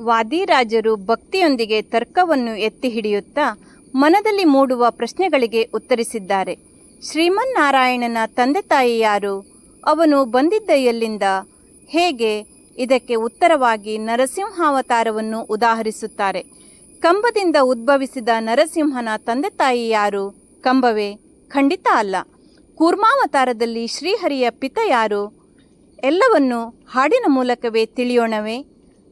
ವಾದಿರಾಜರು ಭಕ್ತಿಯೊಂದಿಗೆ ತರ್ಕವನ್ನು ಎತ್ತಿ ಹಿಡಿಯುತ್ತಾ ಮನದಲ್ಲಿ ಮೂಡುವ ಪ್ರಶ್ನೆಗಳಿಗೆ ಉತ್ತರಿಸಿದ್ದಾರೆ. ಶ್ರೀಮನ್ನಾರಾಯಣನ ತಂದೆ ತಾಯಿ ಯಾರು? ಅವನು ಬಂದಿದ್ದ ಎಲ್ಲಿಂದ? ಹೇಗೆ? ಇದಕ್ಕೆ ಉತ್ತರವಾಗಿ ನರಸಿಂಹಾವತಾರವನ್ನು ಉದಾಹರಿಸುತ್ತಾರೆ. ಕಂಬದಿಂದ ಉದ್ಭವಿಸಿದ ನರಸಿಂಹನ ತಂದೆ ತಾಯಿ ಯಾರು? ಕಂಬವೇ? ಖಂಡಿತ ಅಲ್ಲ. ಕೂರ್ಮಾವತಾರದಲ್ಲಿ ಶ್ರೀಹರಿಯ ಪಿತ ಯಾರು? ಎಲ್ಲವನ್ನು ಹಾಡಿನ ಮೂಲಕವೇ ತಿಳಿಯೋಣವೇ?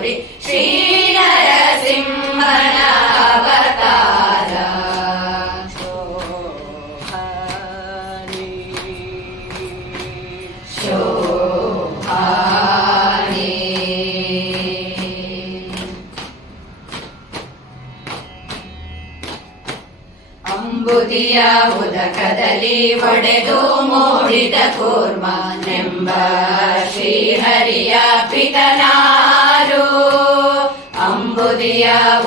ತೋರಿ ಶ್ರೀನರಸಿಂಹನ ಅವತಾರ ಶೋಭಾನೆ. ಅಂಬುದಿಯ ಉದಕದಲ್ಲಿ ಒಡೆದು ಮೂಡಿದ ಕೂರ್ಮ ನೆಂಬ ಶ್ರೀಹರಿಯ ಪಿತನಾರು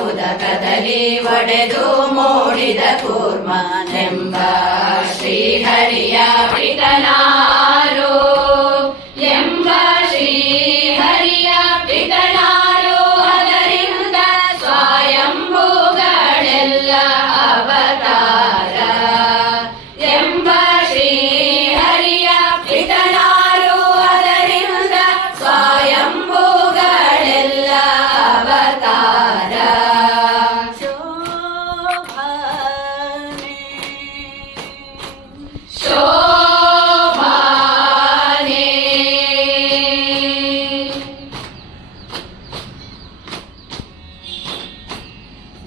ಉದಕದಲ್ಲಿ ಒಡೆದು ಮೂಡಿದ ಕೂರ್ಮ ನೆಂಬ ಶ್ರೀಹರಿಯ ಪಿತನಾರು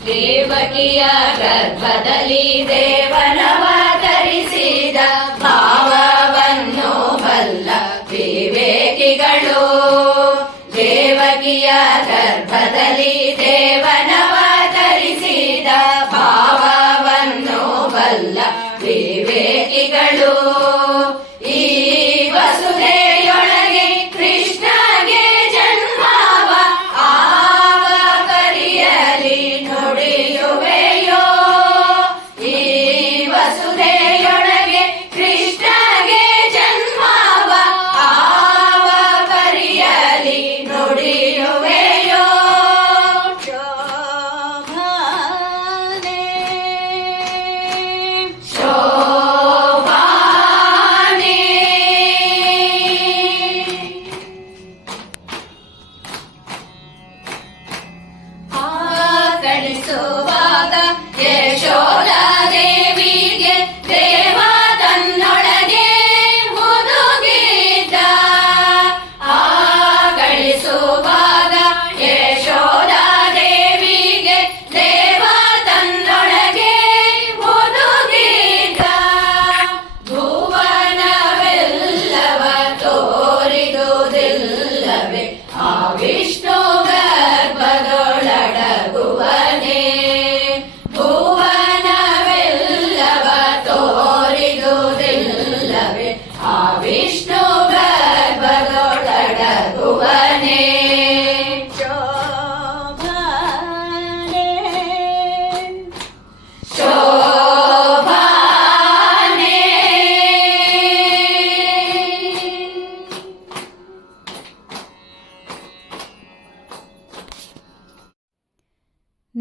ದೇವಕಿಯ ಗರ್ಭದಲ್ಲಿ ದೇವನವತರಿಸಿದ ಭಾವವನ್ನು ಬಲ್ಲ ವಿವೇಕಿಗಳು. ದೇವಕಿಯ ಗರ್ಭದಲ್ಲಿ ದೇವನವತರಿಸಿದ ಭಾವವನ್ನು ಬಲ್ಲ ವಿವೇಕಿಗಳು.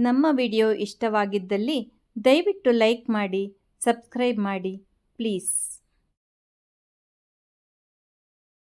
ನಮ್ಮ ವಿಡಿಯೋ ಇಷ್ಟವಾಗಿದ್ದಲ್ಲಿ ದಯವಿಟ್ಟು ಲೈಕ್ ಮಾಡಿ ಸಬ್ಸ್ಕ್ರೈಬ್ ಮಾಡಿ ಪ್ಲೀಸ್.